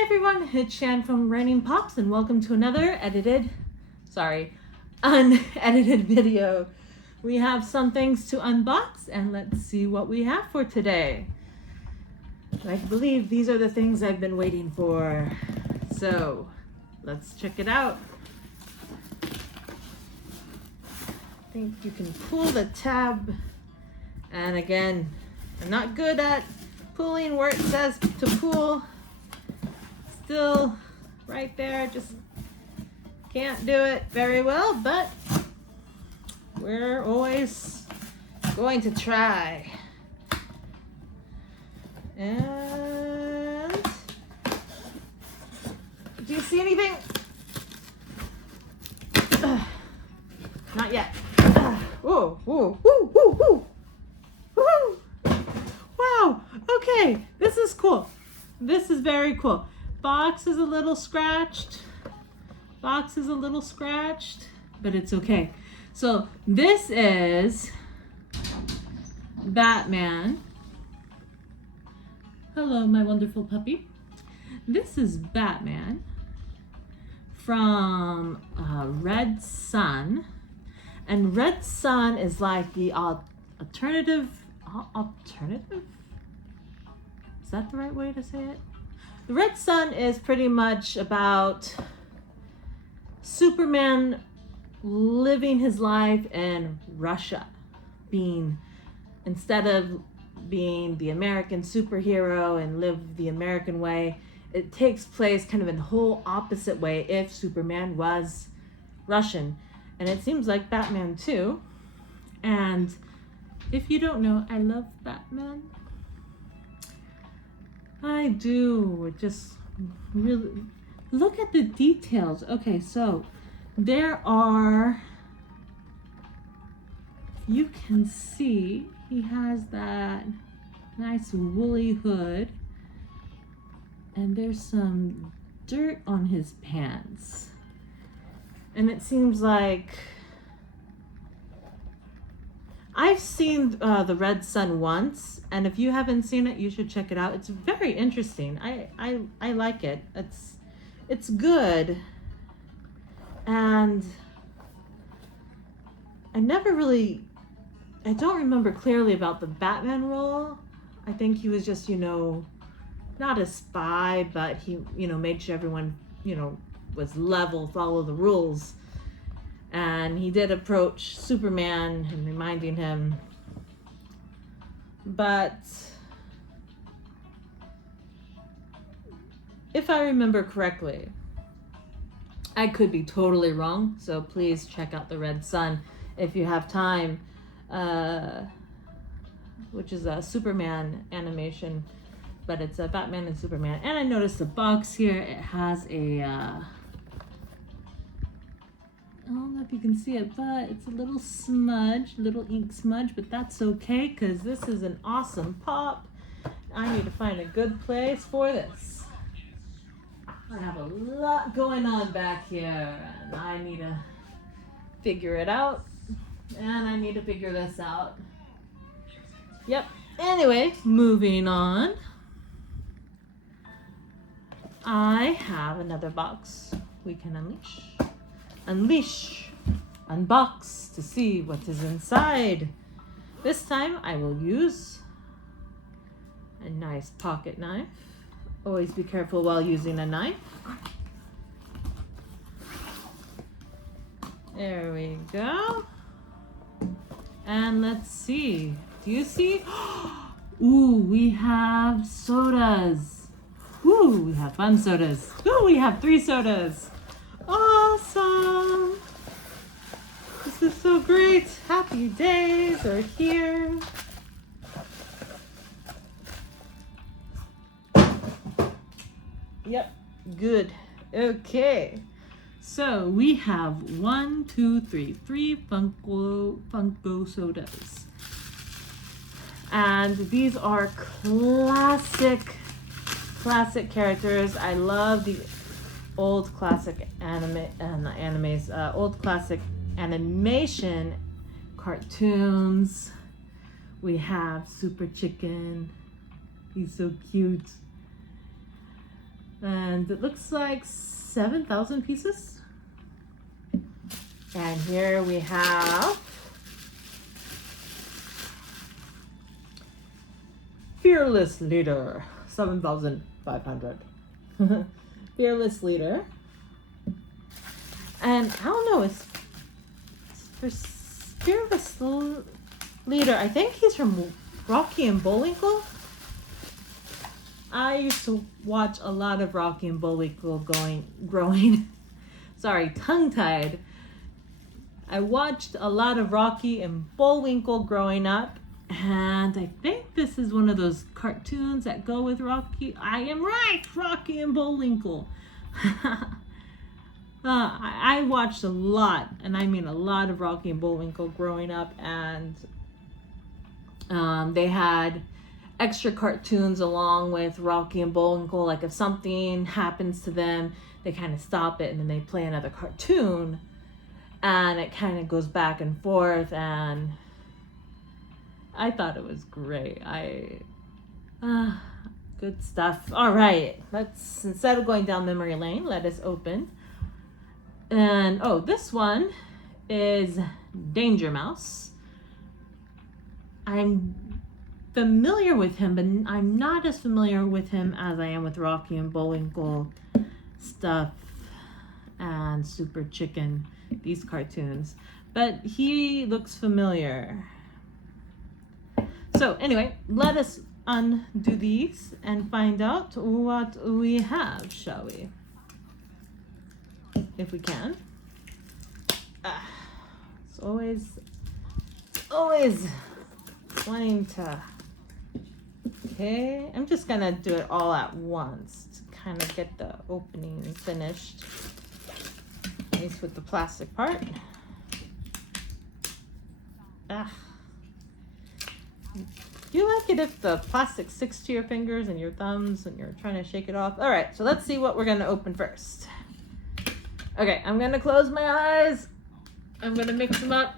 Hi everyone, it's Shan from Raining Pops and welcome to another unedited video. We have some things to unbox and let's see what we have for today. I believe these are the things I've been waiting for. So let's check it out. I think you can pull the tab. And again, I'm not good at pulling where it says to pull. Still right there, just can't do it very well, but we're always going to try. And do you see anything? Not yet. Whoa, whoa, whoo, whoo, whoo. Woo! Wow, okay, this is cool. This is very cool. Box is a little scratched. But it's okay. So this is Batman. Hello, my wonderful puppy. This is Batman from Red Sun. And Red Sun is like the alternative? Is that the right way to say it? The Red Sun is pretty much about Superman living his life in Russia, instead of being the American superhero and live the American way, it takes place kind of in a whole opposite way if Superman was Russian. And it seems like Batman too. And if you don't know, I love Batman. I do. Just really look at the details. Okay, so there are, you can see he has that nice woolly hood and there's some dirt on his pants. And it seems like I've seen the Red Sun once, and if you haven't seen it, you should check it out. It's very interesting. I like it. It's good. And I don't remember clearly about the Batman role. I think he was just, not a spy, but he, made sure everyone, was level, follow the rules. And he did approach Superman and reminding him. But if I remember correctly, I could be totally wrong, so please check out the Red Sun if you have time, which is a Superman animation, but it's a Batman and Superman. And I noticed the box here, it has a I don't know if you can see it, but it's a little ink smudge, but that's okay because this is an awesome pop. I need to find a good place for this. I have a lot going on back here and I need to figure it out, and I need to figure this out. Yep. Anyway, moving on. I have another box we can unbox to see what is inside. This time I will use a nice pocket knife. Always be careful while using a knife. There we go. And let's see. Do you see? Ooh, we have sodas. Ooh, we have fun sodas. Ooh, we have 3 sodas. Awesome. This is so great. Happy days are here. Yep, good. Okay. So we have 3 Funko sodas. And these are classic characters. I love the old classic old classic animation cartoons. We have Super Chicken. He's so cute. And it looks like 7,000 pieces. And here we have Fearless Leader, 7,500. Fearless Leader. And I don't know, it's for Fearless Leader. I think he's from Rocky and Bullwinkle. I used to watch a lot of Rocky and Bullwinkle growing. Sorry, tongue-tied. I watched a lot of Rocky and Bullwinkle growing up, and I think this is one of those cartoons that go with Rocky. I am right, Rocky and Bullwinkle. I watched a lot, and I mean a lot of Rocky and Bullwinkle growing up, and they had extra cartoons along with Rocky and Bullwinkle. Like if something happens to them, they kind of stop it and then they play another cartoon, and it kind of goes back and forth, and I thought it was great. Good stuff. All right, let's, instead of going down memory lane, let us open. And oh, this one is Danger Mouse. I'm familiar with him, but I'm not as familiar with him as I am with Rocky and Bullwinkle stuff and Super Chicken, these cartoons. But he looks familiar. So anyway, let us undo these and find out what we have, shall we? If we can. It's always wanting to. Okay, I'm just gonna do it all at once to kind of get the opening finished. At least with the plastic part. Do you like it if the plastic sticks to your fingers and your thumbs and you're trying to shake it off? All right, so let's see what we're gonna open first. Okay, I'm gonna close my eyes. I'm gonna mix them up.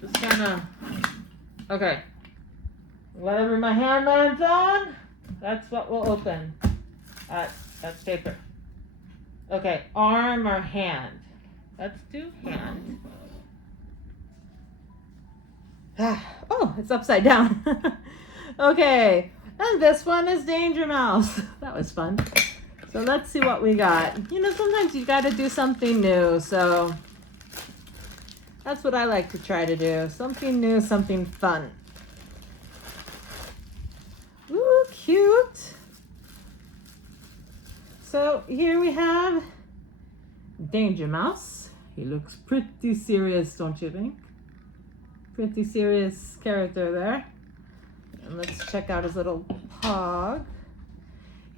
Just kind of, okay. Whatever my hand lands on, that's what we'll open. That's paper. Okay, arm or hand? Let's do hand. Oh, it's upside down. Okay, and this one is Danger Mouse. That was fun. So let's see what we got. You know, sometimes you got to do something new, so that's what I like to try to do. Something new, something fun. Ooh, cute. So here we have Danger Mouse. He looks pretty serious, don't you think? Pretty serious character there. And let's check out his little pog.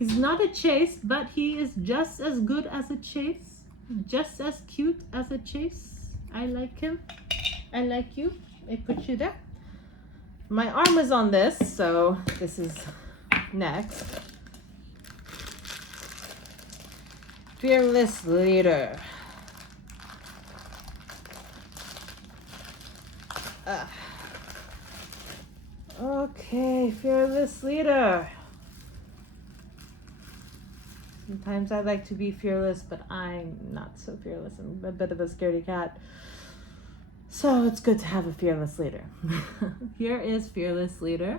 He's not a chase, but he is just as good as a chase. Just as cute as a chase. I like him. I like you. I put you there. My arm is on this, so this is next. Fearless Leader. Okay, Fearless Leader. Sometimes I like to be fearless, but I'm not so fearless. I'm a bit of a scaredy cat. So it's good to have a fearless leader. Here is Fearless Leader.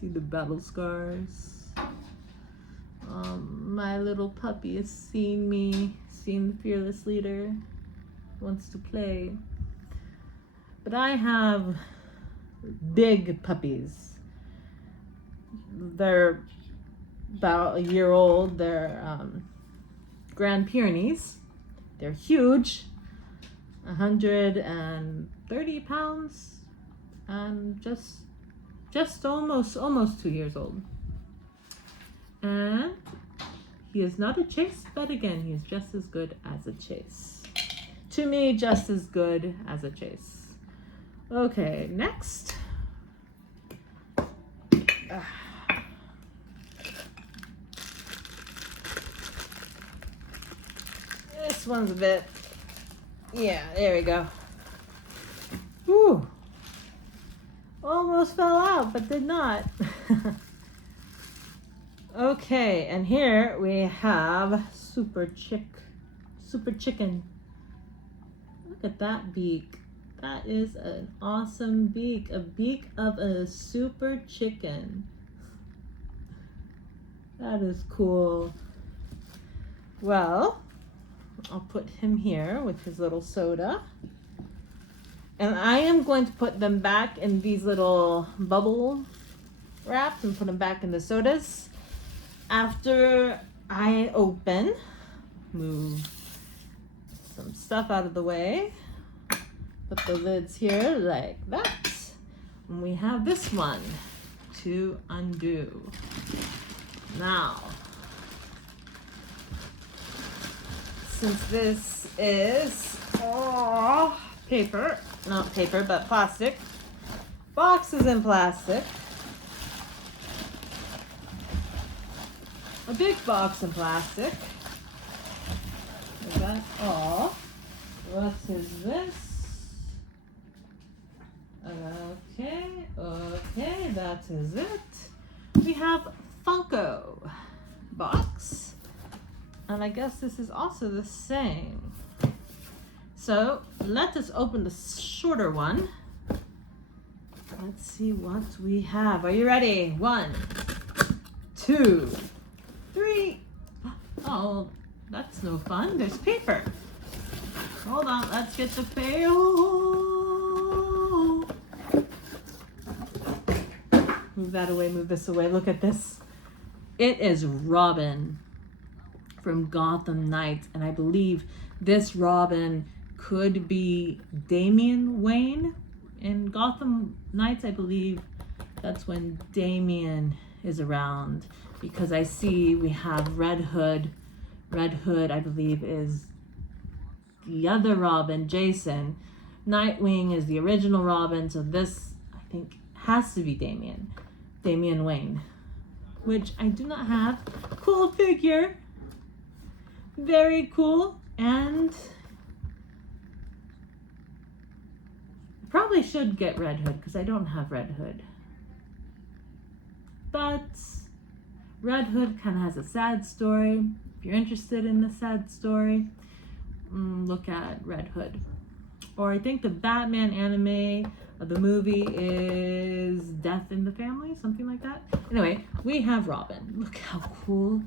See the battle scars. My little puppy is seeing me, seeing the Fearless Leader. Wants to play. But I have big puppies. They're about a year old. They're Grand Pyrenees. They're huge. 130 pounds and just almost 2 years old. And he is not a chase, but again, he is just as good as a chase. To me, just as good as a chase. Okay, next. This one's a bit, yeah, there we go. Whew. Almost fell out, but did not. Okay, and here we have Super Chicken. Look at that beak. That is an awesome beak. A beak of a super chicken. That is cool. Well, I'll put him here with his little soda. And I am going to put them back in these little bubble wraps and put them back in the sodas. After I move some stuff out of the way, put the lids here like that, and we have this one to undo. Now, since this is paper, not paper, but plastic, boxes in plastic, a big box in plastic. Is that all? What is this? Okay, that is it. We have Funko box. And I guess this is also the same. So let us open the shorter one. Let's see what we have. Are you ready? 1, 2, 3. Oh, that's no fun. There's paper. Hold on, let's get the paper. Move that away, move this away. Look at this. It is Robin from Gotham Knights, and I believe this Robin could be Damian Wayne in Gotham Knights. I believe that's when Damian is around, because I see we have Red Hood. Red Hood, I believe, is the other Robin, Jason. Nightwing is the original Robin, so this, I think, has to be Damian Wayne, which I do not have. Cool figure. Very cool. And probably should get Red Hood because I don't have Red Hood. But Red Hood kind of has a sad story. If you're interested in the sad story, look at Red Hood. Or I think the Batman anime of the movie is Death in the Family, something like that. Anyway, we have Robin. Look how cool.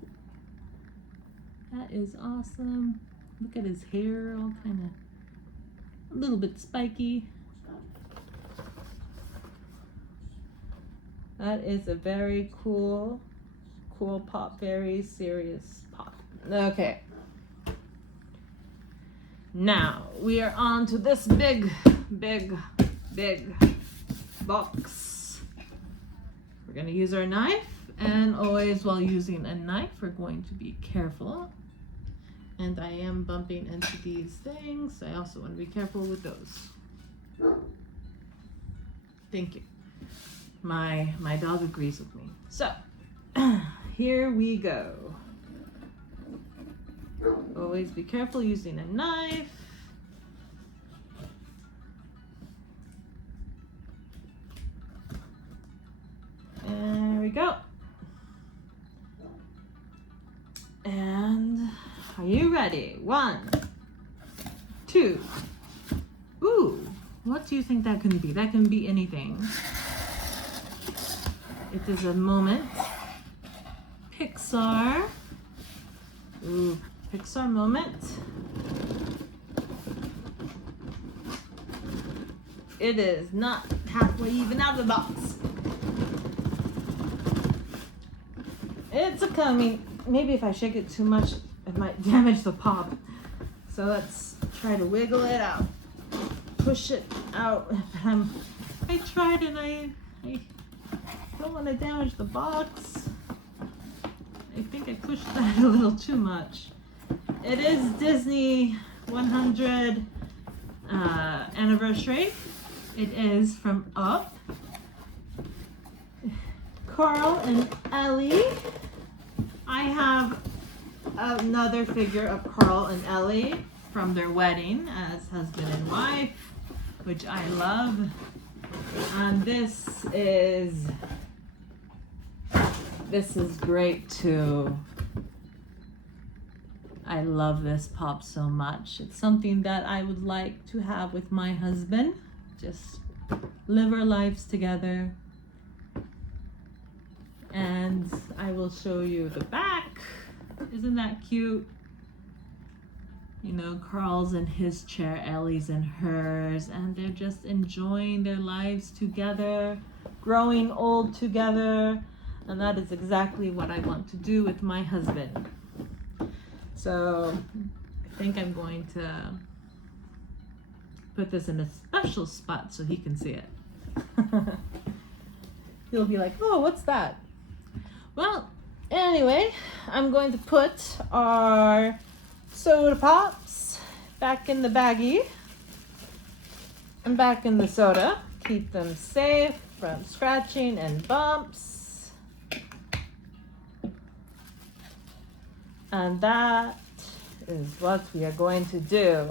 That is awesome. Look at his hair, all kind of a little bit spiky. That is a very cool pop, very serious pop. Okay. Now we are on to this big box. We're going to use our knife, and always while using a knife, we're going to be careful. And I am bumping into these things. I also want to be careful with those. Thank you. My dog agrees with me. So, here we go. Always be careful using a knife. There we go. And are you ready? 1, 2. Ooh, what do you think that can be? That can be anything. It is a moment. Pixar. Ooh, Pixar moment. It is not halfway even out of the box. It's a coming. Maybe if I shake it too much, it might damage the pop. So let's try to wiggle it out. Push it out. I tried and I don't want to damage the box. I think I pushed that a little too much. It is Disney 100 anniversary. It is from Up. Carl and Ellie. I have another figure of Carl and Ellie from their wedding as husband and wife, which I love. And this this is great too. I love this pop so much. It's something that I would like to have with my husband. Just live our lives together. And I will show you the back. Isn't that cute? You know, Carl's in his chair, Ellie's in hers, and they're just enjoying their lives together, growing old together, and that is exactly what I want to do with my husband. So I think I'm going to put this in a special spot so he can see it. He'll be like, oh, what's that? Well, anyway, I'm going to put our soda pops back in the baggie and back in the soda. Keep them safe from scratching and bumps. And that is what we are going to do.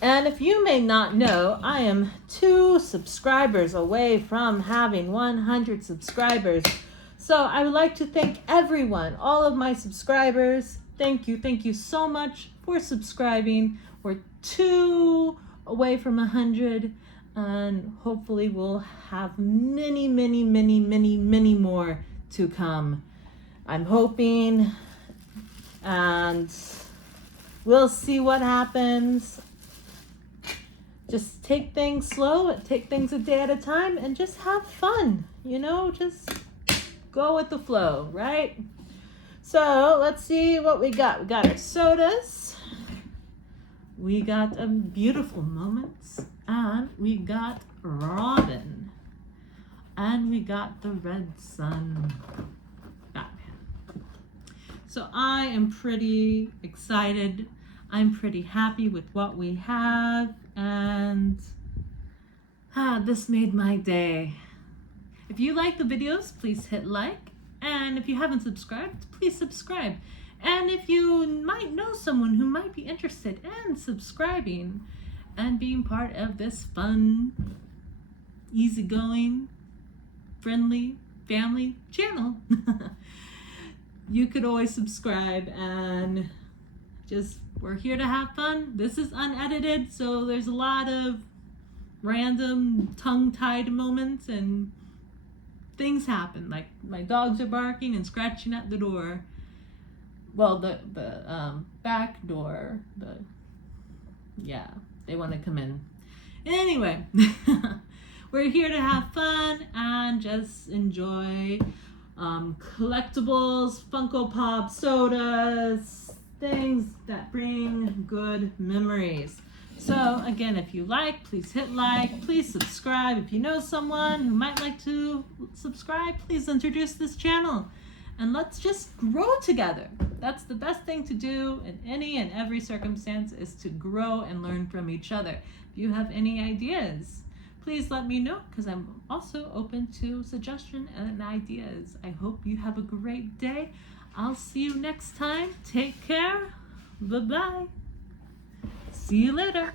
And if you may not know, I am 2 subscribers away from having 100 subscribers. So I would like to thank everyone, all of my subscribers. Thank you so much for subscribing. We're 2 away from 100, and hopefully we'll have many more to come. I'm hoping, and we'll see what happens. Just take things slow, take things a day at a time, and just have fun, you know, just go with the flow, right? So let's see what we got. We got our sodas, we got beautiful moments, and we got Robin, and we got the Red Sun Batman. So I am pretty excited. I'm pretty happy with what we have, and this made my day. If you like the videos, please hit like. And if you haven't subscribed, please subscribe. And if you might know someone who might be interested in subscribing and being part of this fun, easygoing, friendly family channel, you could always subscribe. And just, we're here to have fun. This is unedited, so there's a lot of random tongue-tied moments and things happen, like my dogs are barking and scratching at the door. Well, the back door, they want to come in. Anyway, we're here to have fun and just enjoy collectibles, Funko Pop, sodas, things that bring good memories. So again, if you like, please hit like, please subscribe. If you know someone who might like to subscribe, please introduce this channel. And let's just grow together. That's the best thing to do in any and every circumstance, is to grow and learn from each other. If you have any ideas, please let me know, because I'm also open to suggestion and ideas. I hope you have a great day. I'll see you next time. Take care. Bye-bye. See you later.